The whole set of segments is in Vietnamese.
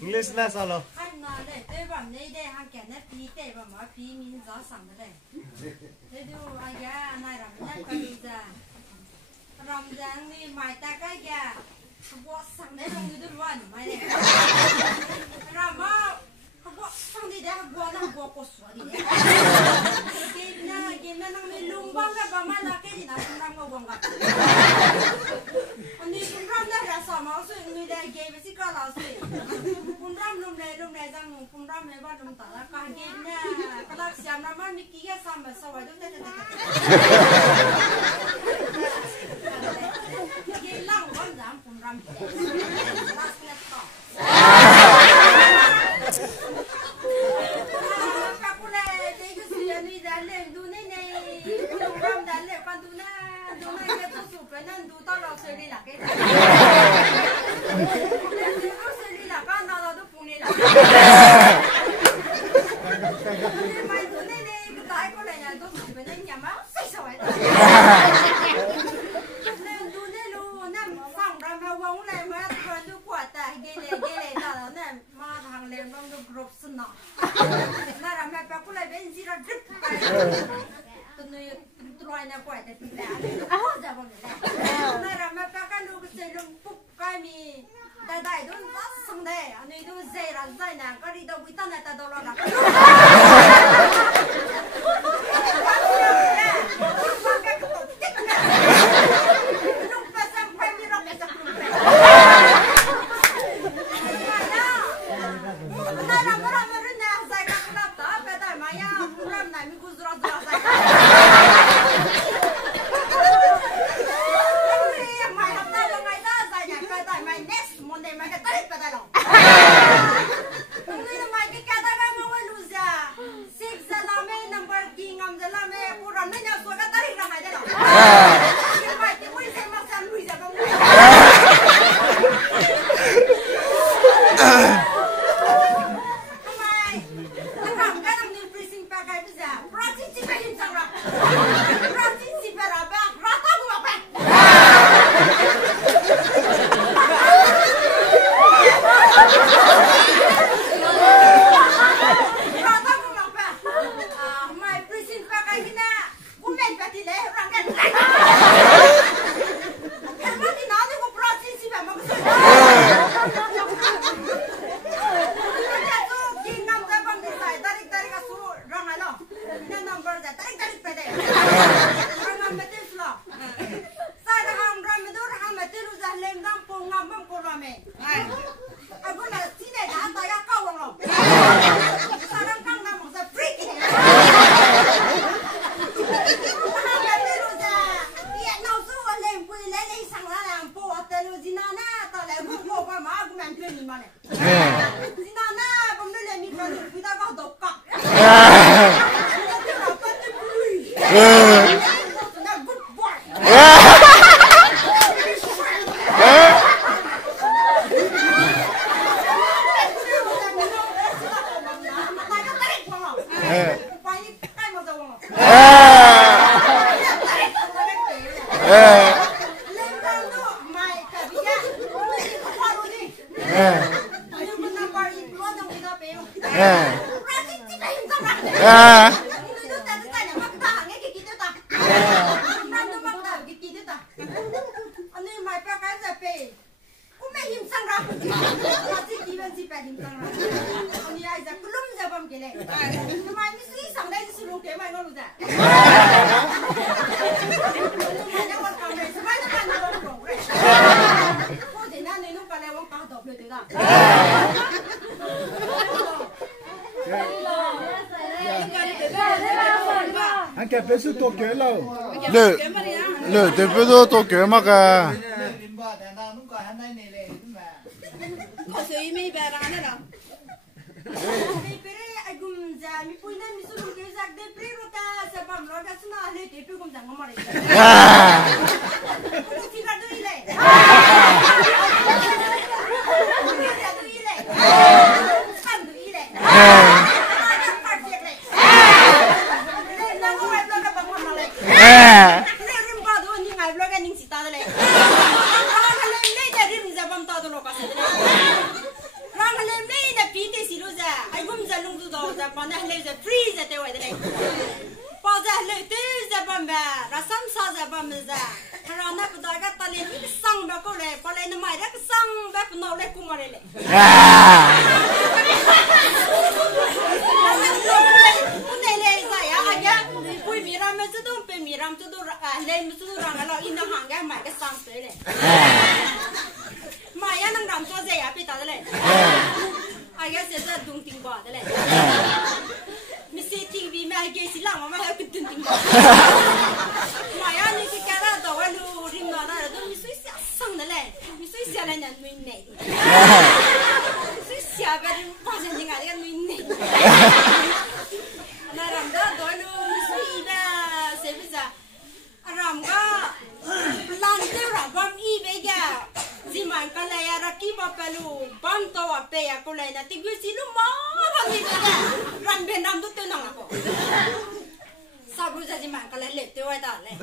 English na solo. Anh nói đấy, tôi bảo này đây hàng kẻ này phí tệ và mà phí mình rõ sẵn đấy. Thế đâu ai ra này làm này coi đi ra. Làm ra đi mày ta cái kìa. Bỏ sẵn đấy không được luôn mày đấy. Làm mà bỏ sẵn đi đấy bỏ nó bỏ có số đi đấy. Cái này nó mới lung băng ra bà mà là cái gì nào cũng làm ngon ngon. Anh đi cũng làm đấy là sao mà sự người đây cái gì có là sự. Cũng làm lúc này rằng cũng làm mấy bạn làm tao cái gì nè. Cái là xem nó mà mình kia sao mà sao vậy đó đấy. Cái lăng con dám cũng làm đấy. Last net to. Các cô này cái gì này đã lên đu này này. Cũng làm đã lên con đu này cái tôi chụp cái nên đu tao là xử lý là cái. Mày tụi này cái tay của này là tôi chụp cái nhà máu say sỏi. Nên tụi này luôn nè phòng ra mà vong này mà còn tôi quạt ta ghê lệ ta nè mà thằng lên trong cái group sân nọ. Nè là mẹ bác của lại bên gì đó rứt. Tụi này tụi này quạt ta tìm lại. Giờ vong này. Nè là mẹ bác cái lúc xây lông phúc cái mi đại đó rất sung đấy, anh ấy đó dễ là dễ nè, cái đi đâu bị tan này ta đâu lo lắng. Anche penso tocche lo. Le te vedo tocche ma che Cosa i miei berane no? Mi pere agum za mi puina mi sulu ke zak de prero ta sa pam lo da sna le te tu gum jang mare. Ko ti ga do ile. Ga do ile. San do ile. Le rim ba do ni ngai vlog ning sita de le. là rim ra bom to đồ cả sự đấy rang lên đây là phí thì xí luôn ra ai cũng ra lung tu đồ ra bọn này lên ra free ra tiêu vậy đấy bao giờ lên tiêu ra bom bà ra sắm sao ra bom ra rồi nó bắt đầu cái ta lên cái sang bà cô này bao lên nó mày cái sang bà nó lên cũng mà lên này lên ra à anh nhá vui miram mà chú đông bên miram chú đông lên chú đông rằng là in nó hàng cái mày cái sang tới này mày ăn năng cho gì à bị tao đấy ai cái sẽ đúng tiếng bò đấy mình sẽ tiếng vì mày cái gì làm mà mày cái tiếng tiếng bò mày ăn cái cái đó đâu ai lu rim nó đó đâu mình suy sang đấy mình suy xả lên nhận mình này suy xả về bao giờ những cái mình này này làm đó đâu lu suy ra sẽ bây giờ làm cái làm tiêu làm bom y bây giờ gì mà cái này là kí bà phải lu bom to à bây giờ cái này là tiếng cái gì lu mà làm gì vậy làm bên làm tốt tiêu nào à cô sao bây giờ gì mà cái này lệ tiêu ai ta này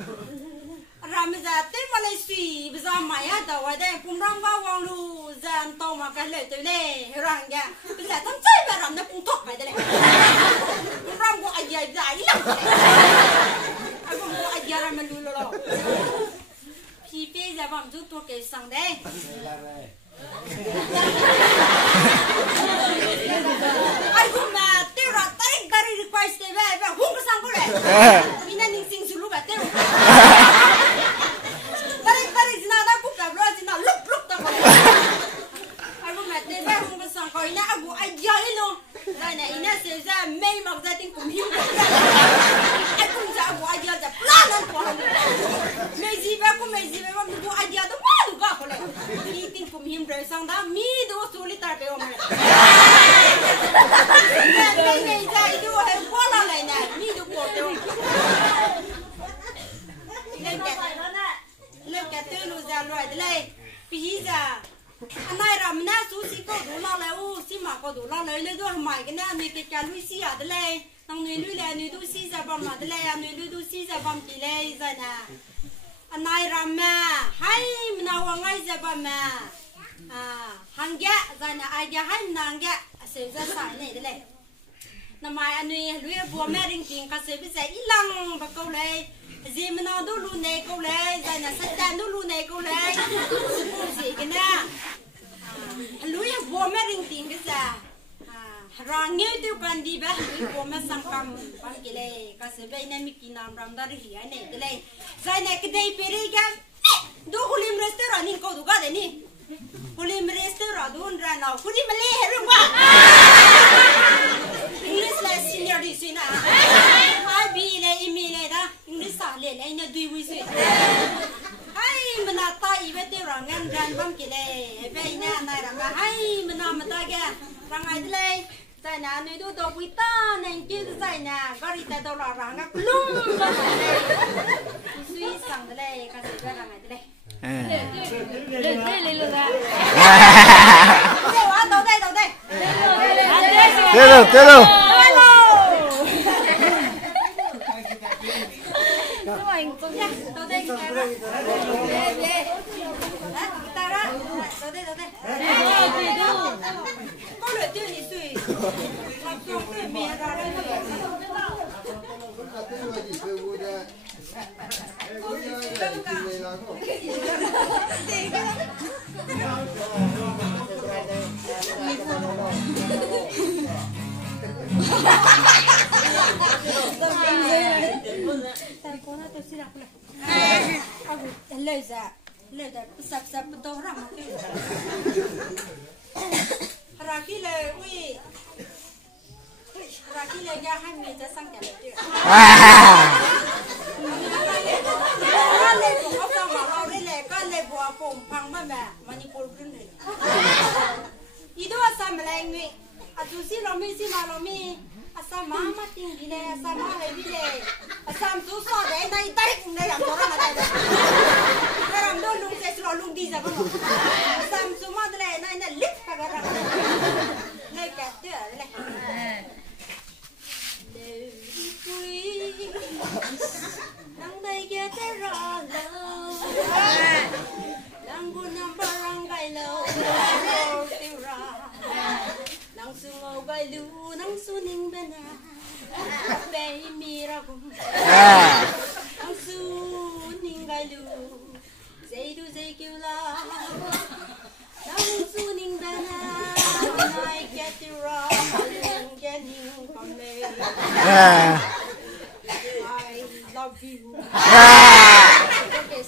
làm bây giờ tiêu mà lại suy bây giờ mày á đâu ai đây cũng làm vào vòng lu giờ to mà cái lệ tiêu này rằng kìa bây giờ thằng chơi mà làm nó cũng tốt vậy đấy cũng làm của ai vậy dài lắm ai cũng của ai vậy làm mình lu loพี่เป้จะบอกจุดตัวเกสั่งได้ไอ้คุณมาเตะรัดเตะการีรีควายสเตย์แบบหุ่นก็สั่งก็เลยมีนั่นนิ่งสิ่งสุดลูกแบบเตะการีจีน่าได้กุ๊กแบบร้อยจีน่าลุกตั้งคนไอ้คุณมาเตะแบบหุ่นก็สั่งก็อีน่าอากูไอ้ยาอีโน่ได้เนี่ยอีน่าเสียใจไม่มักจะติ้งกุมหิ้มไอ้คุณจะอากูไอ้ยาจะปลานั่นกว่าไม่จีแบบกูไม่จีแบบว่ากูไอ้ยาต้องมาดูก่อนเลยมีติ้งกุมหิ้มเรื่องสั่งได้มีดูสุริตาเปรี้ยวมาไม่ใจดูให้พ่อเราเลยนะมีดูโกรธดูเล่นแกตื่นรู้จักรวยเลยพี่จ้าอันไหนเราไม่น่าสู้สิก็ดูเราเลยอู้สิมาก็ดูเราเลยด้วยทำไมกันเนี่ยมีกิจการลุยสิอ่ะเลยน้องนุ้ยลุยเลยนุ้ยดูสิจะบอมมาเลยนุ้ยดูสิจะบอมกี่เลยจ้ะนะอันไหนเรามาให้มันเอาไงจะบอมมาหังแกะจ้ะนะไอ้แกให้มันหังแกะเสียจะใส่เนี่ยเลยน้ำมันอันนี้ลุยบัวแม่ริงจริงก็เสียไปใส่อีหลังบักเขาเลยจีมันเอาดูลูเนกูเลยจ้ะนะสัจจาดูลูเนกูเลยสิพูดสิกันนะลุยบัวแม่ริงจริงก็จะรังเงี้ยตัวกันดีแบบลุยบัวแม่สังกัมบังกิเลยก็เสียไปเนี่ยมีกินน้ำรำดาริฮีเนี่ยเลยจ้ะนะก็ได้ไปเรียกันดูฮุลิมเรสเตอร์นี่ก็ดูกันเลยนี่ฮุลิมเรสเตอร์ดูนร้านเราฮุลิมเล่หรือว่าEnglish les senior di sini na, abi le imi le dah English sah le le ina dui wis. Hai menata ibe tu rangan dan bam kile, ibe ina nai ranga hai menamata ke rangai le. Saya na ni tu dok wita neng kiri saya na, gari ta dok ranga belum. Sui sang le kasih ke rangai le. Le lah. Tahu deh. Thế đâu. Leza sap betul orang tu. Raki le, raki le jangan meja sang jalan tu. Kalau apa malau le, kalau buat pompang mana, manipul pun le. Itu asam melengwi, atu si lomi. Asam mama tinggi le, asam mama lebih le, asam susah le, naik le yang orang ada. Orang tu lung saya selalu lung di zaman. Asam semua le, naik lip kagak orang. Naik kata le. Dewi, nang naik kata rala, nang guna barang lu nang suning bena bay mirago nang suning lu zeidu zeikula nang suning bena I get you wrong getting from me I love you okay,